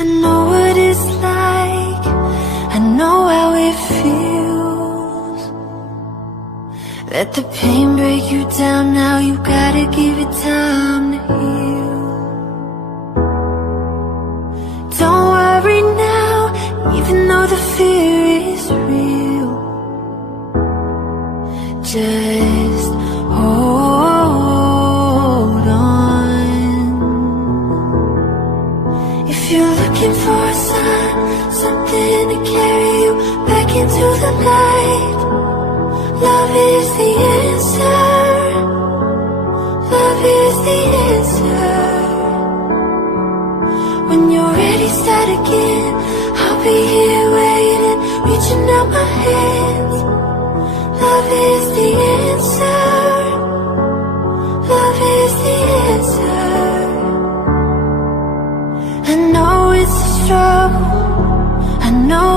I know what it's like, I know how it feels. Let the pain break you down, now you gotta give it time to heal. Don't worry now, even though the fear is real. Just hold on. If you're looking for a sign, something to carry you back into the light, love is the answer. Love is the answer. When you're ready, start again. I'll be here waiting, reaching out my hands. Love is the answer. Love is the answer. I know it's a struggle, I know